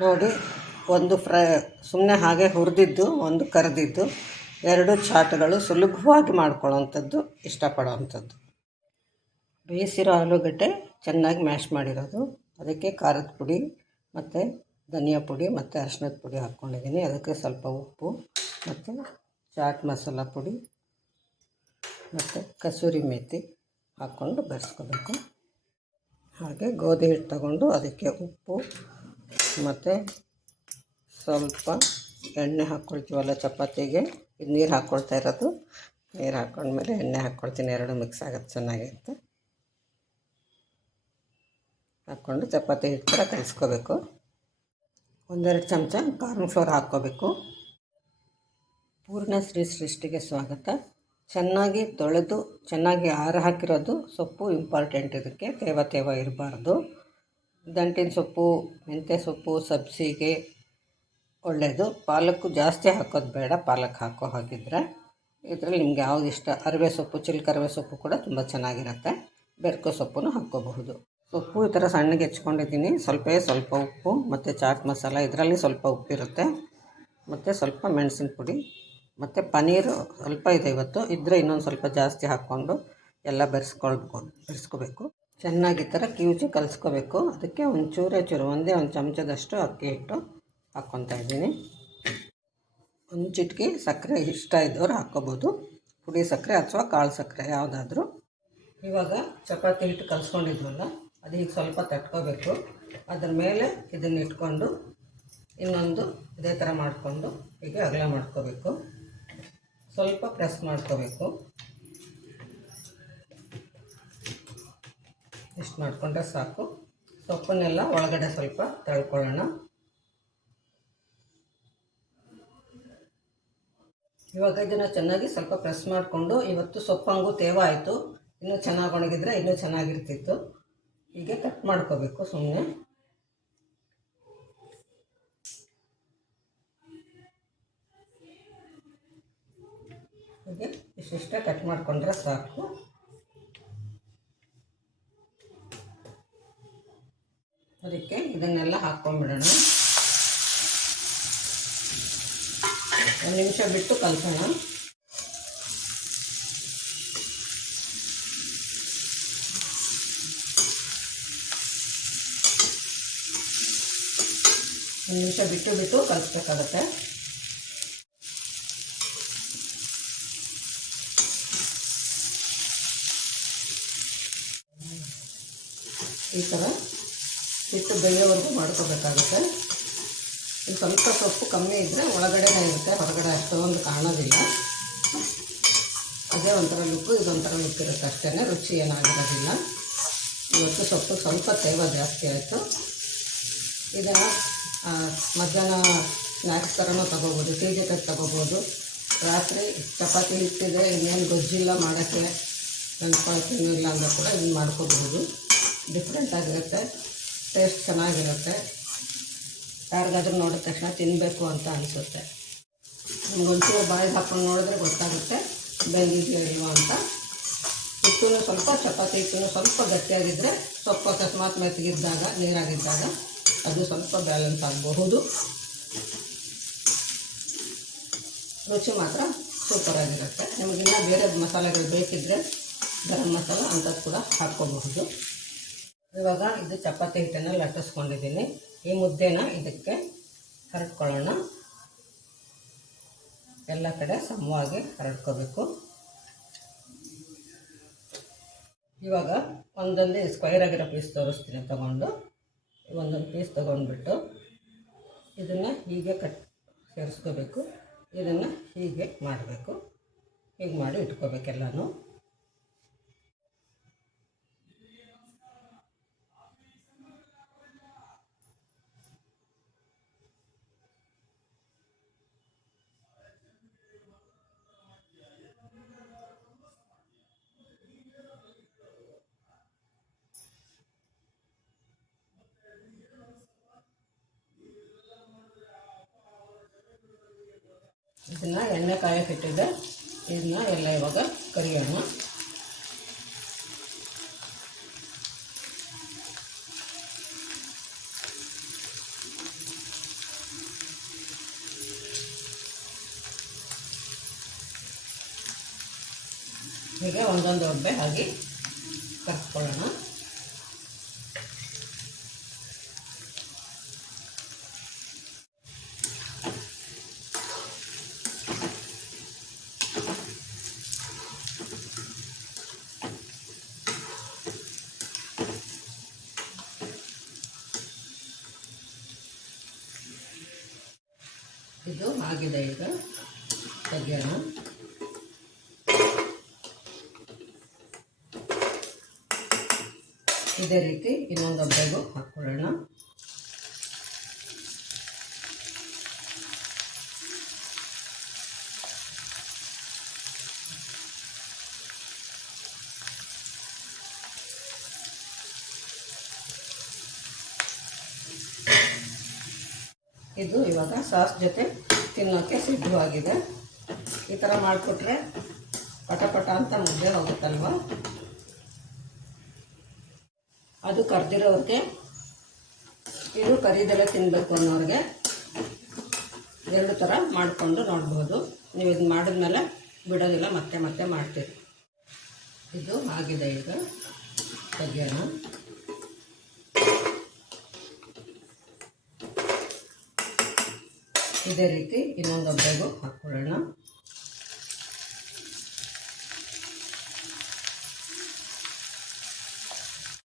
ನೋಡಿ, ಒಂದು ಫ್ರೈ ಸುಮ್ಮನೆ ಹಾಗೆ ಹುರಿದಿದ್ದು, ಒಂದು ಕರೆದಿದ್ದು, ಎರಡು ಚಾಟ್ಗಳು ಸುಲಭವಾಗಿ ಮಾಡ್ಕೊಳ್ಳೋವಂಥದ್ದು ಇಷ್ಟಪಡೋವಂಥದ್ದು ಬೇಯಿಸಿರೋ ಆಲೂಗಡ್ಡೆ ಚೆನ್ನಾಗಿ ಮ್ಯಾಶ್ ಮಾಡಿರೋದು. ಅದಕ್ಕೆ ಖಾರದ ಪುಡಿ ಮತ್ತು ಧನಿಯಾ ಪುಡಿ ಮತ್ತು ಅರಿಶಿನದ ಪುಡಿ ಹಾಕ್ಕೊಂಡಿದ್ದೀನಿ. ಅದಕ್ಕೆ ಸ್ವಲ್ಪ ಉಪ್ಪು ಮತ್ತು ಚಾಟ್ ಮಸಾಲ ಪುಡಿ ಮತ್ತು ಕಸೂರಿ ಮೇಥಿ ಹಾಕ್ಕೊಂಡು ಬೆರೆಸ್ಕೋಬೇಕು. ಹಾಗೆ ಗೋಧಿ ಹಿಟ್ಟು ತಗೊಂಡು ಅದಕ್ಕೆ ಉಪ್ಪು ಮತ್ತು ಸ್ವಲ್ಪ ಎಣ್ಣೆ ಹಾಕ್ಕೊಳ್ತೀವಲ್ಲ ಚಪಾತಿಗೆ. ನೀರು ಹಾಕ್ಕೊಳ್ತಾ ಇರೋದು. ನೀರು ಹಾಕ್ಕೊಂಡ್ಮೇಲೆ ಎಣ್ಣೆ ಹಾಕ್ಕೊಳ್ತೀನಿ ಎರಡು ಮಿಕ್ಸ್ ಆಗುತ್ತೆ ಚೆನ್ನಾಗಿರುತ್ತೆ ಹಾಕ್ಕೊಂಡು ಚಪಾತಿ ಹಿಟ್ಟು ಥರ ಕಲಿಸ್ಕೋಬೇಕು. ಒಂದೆರಡು ಚಮಚ ಕಾರ್ನ್ ಫ್ಲೋರ್ ಹಾಕ್ಕೋಬೇಕು. ಪೂರ್ಣಶ್ರೀ ಸೃಷ್ಟಿಗೆ ಸ್ವಾಗತ. ಚೆನ್ನಾಗಿ ತೊಳೆದು, ಚೆನ್ನಾಗಿ ಆರ ಹಾಕಿರೋದು ಸೊಪ್ಪು ಇಂಪಾರ್ಟೆಂಟ್ ಇದಕ್ಕೆ. ತೇವ ತೇವ ಇರಬಾರ್ದು. ದಂಟಿನ ಸೊಪ್ಪು, ಮೆಂತ್ಯ ಸೊಪ್ಪು, ಸಬ್ಸಿಗೆ ಒಳ್ಳೆಯದು ಪಾಲಕ್ಕು ಜಾಸ್ತಿ ಹಾಕೋದು ಬೇಡ. ಪಾಲಕ್ ಹಾಕೋ ಹಾಗಿದ್ರೆ ಇದರಲ್ಲಿ ನಿಮ್ಗೆ ಯಾವ್ದು ಇಷ್ಟ? ಅರಿವೆ ಸೊಪ್ಪು ಚಿಲ್ಕರಿವೆ ಸೊಪ್ಪು ಕೂಡ ತುಂಬ ಚೆನ್ನಾಗಿರುತ್ತೆ. ಬೆರ್ಕೋ ಸೊಪ್ಪನ್ನು ಹಾಕ್ಕೋಬಹುದು. ಸೊಪ್ಪು ಈ ಥರ ಸಣ್ಣಗೆ ಹೆಚ್ಕೊಂಡಿದ್ದೀನಿ. ಸ್ವಲ್ಪ ಸ್ವಲ್ಪ ಉಪ್ಪು, ಮತ್ತು ಚಾಟ್ ಮಸಾಲ, ಇದರಲ್ಲಿ ಸ್ವಲ್ಪ ಉಪ್ಪಿರುತ್ತೆ ಮತ್ತು ಸ್ವಲ್ಪ ಮೆಣಸಿನ ಪುಡಿ, ಮತ್ತು ಪನೀರು ಸ್ವಲ್ಪ ಇದೆ ಇವತ್ತು. ಇದ್ದರೆ ಇನ್ನೊಂದು ಸ್ವಲ್ಪ ಜಾಸ್ತಿ ಹಾಕ್ಕೊಂಡು ಎಲ್ಲ ಬೆರೆಸ್ಕೊಳ್ಬೇಕು ಬೆರೆಸ್ಕೋಬೇಕು. ಚೆನ್ನಾಗಿ ಥರ ಕಿವುಚಿ ಕಲಿಸ್ಕೋಬೇಕು. ಅದಕ್ಕೆ ಒಂದು ಚೂರೇ ಚೂರು, ಒಂದೇ ಒಂದು ಚಮಚದಷ್ಟು ಅಕ್ಕಿ ಹಿಟ್ಟು ಹಾಕ್ಕೊತಾ ಇದ್ದೀನಿ. ಒಂದು ಚಿಟ್ಕಿ ಸಕ್ಕರೆ ಇಷ್ಟ ಇದ್ದವ್ರು ಹಾಕ್ಕೋಬೋದು. ಪುಡಿ ಸಕ್ಕರೆ ಅಥವಾ ಕಾಳು ಸಕ್ಕರೆ ಯಾವುದಾದ್ರೂ. ಇವಾಗ ಚಪಾತಿ ಹಿಟ್ಟು ಕಲಿಸ್ಕೊಂಡಿದ್ವಲ್ಲ, ಅದು ಈಗ ಸ್ವಲ್ಪ ತಟ್ಕೋಬೇಕು. ಅದ್ರ ಮೇಲೆ ಇದನ್ನು ಇಟ್ಕೊಂಡು ಇನ್ನೊಂದು ಇದೇ ಥರ ಮಾಡಿಕೊಂಡು ಹೀಗೆ ಅಗಲ ಮಾಡ್ಕೋಬೇಕು. ಸ್ವಲ್ಪ ಪ್ರೆಸ್ ಮಾಡ್ಕೋಬೇಕು. ಇಷ್ಟು ಮಾಡಿಕೊಂಡ್ರೆ ಸಾಕು. ಸೊಪ್ಪನ್ನೆಲ್ಲ ಒಳಗಡೆ ಸ್ವಲ್ಪ ತಳ್ಕೊಳ್ಳೋಣ. ಇವಾಗ ಇದನ್ನು ಚೆನ್ನಾಗಿ ಸ್ವಲ್ಪ ಪ್ರೆಸ್ ಮಾಡಿಕೊಂಡು ಇವತ್ತು ಸೊಪ್ಪಂಗೂ ತೇವ ಆಯಿತು. ಇನ್ನೂ ಚೆನ್ನಾಗಿ ಒಣಗಿದ್ರೆ ಇನ್ನೂ ಚೆನ್ನಾಗಿರ್ತಿತ್ತು. ಹೀಗೆ ಕಟ್ ಮಾಡ್ಕೋಬೇಕು ಸುಮ್ಮನೆ ಹೀಗೆ ಇಷ್ಟಿಷ್ಟೇ ಕಟ್ ಮಾಡಿಕೊಂಡ್ರೆ ಸಾಕು. ಅದಕ್ಕೆ ಇದನ್ನೆಲ್ಲ ಹಾಕ್ಕೊಂಡ್ಬಿಡೋಣ. ಒಂದು ನಿಮಿಷ ಬಿಟ್ಟು ಕಲಸೋಣ. ಒಂದು ನಿಮಿಷ ಬಿಟ್ಟು ಬಿಟ್ಟು ಕಲಿಸ್ಬೇಕಾಗತ್ತೆ. ಈ ಥರ ಹಿಟ್ಟು ಬೇಯೋವರೆಗೂ ಮಾಡ್ಕೋಬೇಕಾಗುತ್ತೆ. ಇಲ್ಲಿ ಸ್ವಲ್ಪ ಸೊಪ್ಪು ಕಮ್ಮಿ ಇದ್ದರೆ ಒಳಗಡೆನೇ ಇರುತ್ತೆ, ಹೊರಗಡೆ ಅಷ್ಟೊಂದು ಕಾಣೋದಿಲ್ಲ. ಅದೇ ಒಂಥರ ಲುಕ್ಕು ಇದೊಂಥರ ಲುಕ್ ಇರುತ್ತೆ ಅಷ್ಟೇ ರುಚಿ ಏನಾಗಿರೋದಿಲ್ಲ. ಇವತ್ತು ಸೊಪ್ಪು ಸ್ವಲ್ಪ ತೇವ ಜಾಸ್ತಿ ಆಯಿತು. ಇದನ್ನು ಮಧ್ಯಾಹ್ನ ಸ್ನ್ಯಾಕ್ಸ್ ಥರನೂ ತೊಗೋಬೋದು ಟೀ ಜೊತೆಗೆ ತೊಗೋಬೋದು. ರಾತ್ರಿ ಚಪಾತಿ ಇಟ್ಟಿದ್ರೆ ಇನ್ನೇನು ಗೊಜ್ಜಿಲ್ಲ ಮಾಡೋಕ್ಕೆ ಸ್ವಲ್ಪ ಇಲ್ಲ ಅಂದರೂ ಕೂಡ ಇದನ್ನು ಮಾಡ್ಕೋಬಹುದು. ಡಿಫ್ರೆಂಟ್ ಆಗಿರುತ್ತೆ. ಟೇಸ್ಟ್ ಚೆನ್ನಾಗಿರುತ್ತೆ. ಯಾರಿಗಾದ್ರೂ ನೋಡಿದ ತಕ್ಷಣ ತಿನ್ನಬೇಕು ಅಂತ ಅನಿಸುತ್ತೆ. ನಿಮ್ಗೆ ಒಂಚೂರು ಬಾಯಿಗೆ ಹಾಕ್ಕೊಂಡು ನೋಡಿದ್ರೆ ಗೊತ್ತಾಗುತ್ತೆ ಬೆಂದಿದೆಯೋ ಇಲ್ವೋ ಅಂತ. ಹಿಟ್ಟು ಸ್ವಲ್ಪ, ಚಪಾತಿ ಹಿಟ್ಟು ಸ್ವಲ್ಪ ಗಟ್ಟಿಯಾಗಿದ್ದರೆ ಸ್ವಲ್ಪ ಅಕಸ್ಮಾತ್ ಮೆತ್ತಗಿದ್ದಾಗ, ನೀರಾಗಿದ್ದಾಗ ಅದು ಸ್ವಲ್ಪ ಬ್ಯಾಲೆನ್ಸ್ ಆಗಬಹುದು. ರುಚಿ ಮಾತ್ರ ಸೂಪರಾಗಿರುತ್ತೆ ನಿಮಗಿನ್ನ ಬೇರೆ ಮಸಾಲೆಗಳು ಬೇಕಿದ್ದರೆ ಗರಂ ಮಸಾಲ ಅಂಥದ್ದು ಕೂಡ ಹಾಕ್ಕೋಬಹುದು. ಇವಾಗ ಇದು ಚಪಾತಿ ಹಿಟ್ಟನ್ನು ಲಟ್ಟಿಸ್ಕೊಂಡಿದ್ದೀನಿ. ಈ ಮುದ್ದೆನ ಇದಕ್ಕೆ ಹರಡ್ಕೊಳ್ಳೋಣ. ಎಲ್ಲ ಕಡೆ ಸಮವಾಗಿ ಹರಡ್ಕೋಬೇಕು. ಇವಾಗ ಒಂದೊಂದು ಸ್ಕ್ವೈರ್ ಆಗಿರೋ ಪೀಸ್ ತೋರಿಸ್ತೀನಿ ತಗೊಂಡು. ಒಂದೊಂದು ಪೀಸ್ ತೊಗೊಂಡ್ಬಿಟ್ಟು ಇದನ್ನು ಹೀಗೆ ಕಟ್ ಸೇರಿಸ್ಕೋಬೇಕು. ಇದನ್ನು ಹೀಗೆ ಮಾಡಬೇಕು. ಹೀಗೆ ಮಾಡಿ ಇಟ್ಕೋಬೇಕೆಲ್ಲನೂ ಇದನ್ನು ಎಣ್ಣೆ ಕಾಯಕ್ಕಿಟ್ಟಿದ್ದೆ ಇದನ್ನ ಎಲ್ಲ ಇವಾಗ ಕರಿಯೋಣ. ಹೀಗೆ ಒಂದೊಂದು ಒಬ್ಬೆ ಹಾಗೆ ಕರ್ಕೊಳ್ಳೋಣ. ಇದು ಆಗಿದೆ ಈಗ. ತೆಗೆಯೋಣ. ಇದೇ ರೀತಿ ಇನ್ನೊಂದು ಒಬ್ಬರಿಗೂ ಹಾಕ್ಕೊಳ್ಳೋಣ. ಇದು ಇವಾಗ ಸಾಸ್ ಜೊತೆ ತಿನ್ನೋಕ್ಕೆ ಸಿದ್ಧವಾಗಿದೆ. ಈ ಥರ ಮಾಡಿಕೊಟ್ರೆ ಪಟಪಟ ಪಟ ಅಂತ ಮುದ್ದೆ ಹೋಗುತ್ತಲ್ವ? ಅದು ಕರೆದಿರೋರಿಗೆ, ಇದು ಕರಿದೆಲೆ ತಿನ್ನಬೇಕು ಅನ್ನೋರಿಗೆ ಎರಡು ಥರ ಮಾಡಿಕೊಂಡು ನೋಡ್ಬೋದು. ನೀವು ಇದು ಮಾಡಿದ್ಮೇಲೆ ಬಿಡೋದಿಲ್ಲ, ಮತ್ತೆ ಮತ್ತೆ ಮಾಡ್ತೀರಿ. ಇದು ಆಗಿದೆ ಈಗ. ತೆಗಿಯೋಣ. ಇದೇ ರೀತಿ ಇನ್ನೊಂದು ಒಬ್ಬರಿಗೂ ಹಾಕ್ಕೊಳ್ಳೋಣ.